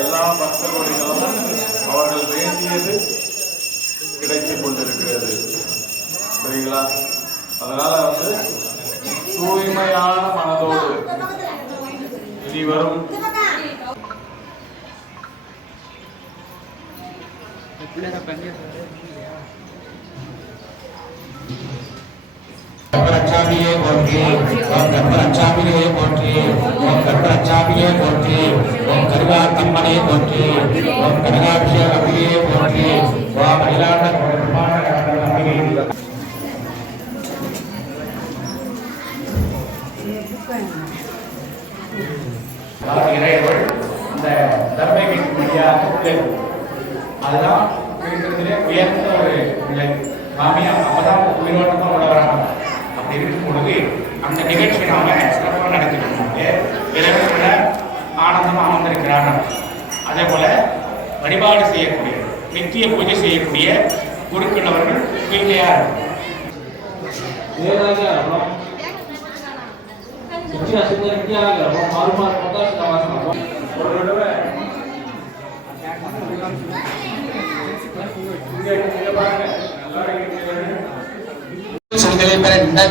எல்லா பக்தர்களும் அவர்கள் வேண்டியது கிடைத்துக் கொண்டிருக்கிறது. சரிங்களா? அதனால தூய்மையான மனதோடு இனி வரும் கற்பரச்சாமியே போற்றி, ஓம் கற்பரச்சாமியே போற்றி, ஓம் கற்பரச்சாமியே போற்றி, ஓம் கருகாத்தம்மனே போற்றி, ஓம் கனகாபிஷேகமே போற்றி, ஓம் அகிலாண்ட இறைவள் இந்த தர்மகிரி அதுதான் இருக்கிறதுலே உயர்ந்த ஒரு நிலை. சாமி அப்பதான் உயிரோட்டமா உணர்றாங்க. அப்படி இருக்கும் பொழுது அந்த நிகழ்ச்சி நாம சிறப்பாக நடத்திட்டு இறைவனோட ஆனந்தமாக அமர்ந்திருக்கிறாங்க. அதே போல வழிபாடு செய்யக்கூடிய நித்திய பூஜை செய்யக்கூடிய குருக்கள் அவர்கள் வீட்டையார்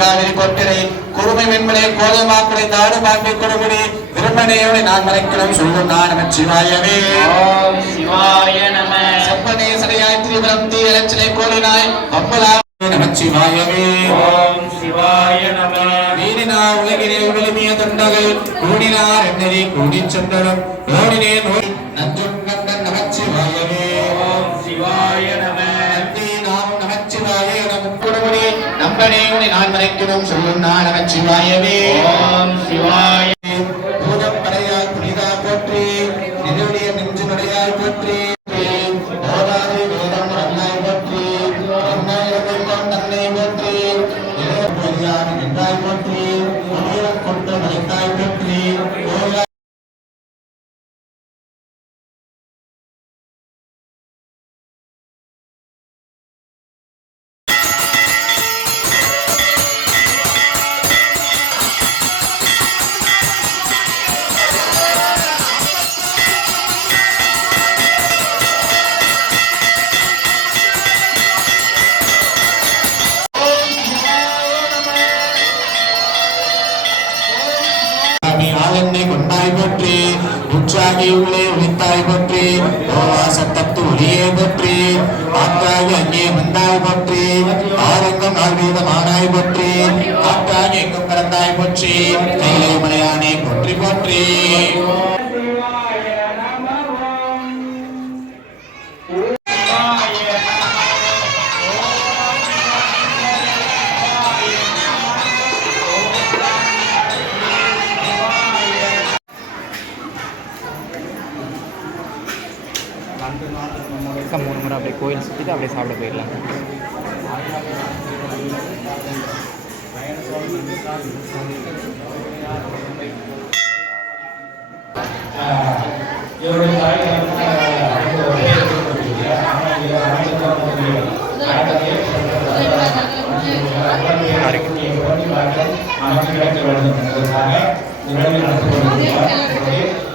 காவிரி கொட்டிரை குறுமை வெண்மலை கோதமாக்குடை நாடு பாம்பை கொடுமுடி விரும்பனையோடு நான் மறைக்கிறோம் சொல்லும் நான் நம சிவாயவே. சிவாய நம. செப்பனேசரையாய் திரிபுரம் தீ இலச்சினை கோலினாய் அப்பலா நம சிவாயவே. ஓம் சிவாய நம. நீரினா உலகிலே விழுமிய தொண்டர்கள் கூடினார் என்னை கூடிச் சென்றனர் ஓடினே நோய் நஞ்சும் கண்டன் நம சிவாயவே. ஓம் சிவாய நம. நம்பனே உன்னை நான் மறைக்கிறோம் சொல்லும் நான் நம சிவாயவே. ஓம் சிவாய. பூஜம் படையால் புனிதா போற்றி, நிறுவனிய நெஞ்சு படையால் போற்றி, ஓதாதி வேதம் அண்ணாய் போற்றி, தன்னை போற்றி, என்றாய் போற்றி, கொண்டு மறைத்தாய் போற்றி. போற்றி, உற்சாகி உள்ளே ஒளித்தாய் போற்றி, சத்தத்து ஒளியே போற்றி, ஆற்றாகி அங்கே வந்தாய் போற்றி, ஆரங்கம் ஆழ்வீதமானாய் போற்றி, ஆற்றாகி எங்கும் பிறந்தாய் போற்றி, கைலை மலையானே போற்றி போற்றி. மூணு முறை அப்படியே கோயில் சுற்றிட்டு அப்படியே சாப்பிட போயிடலாம். நடத்தி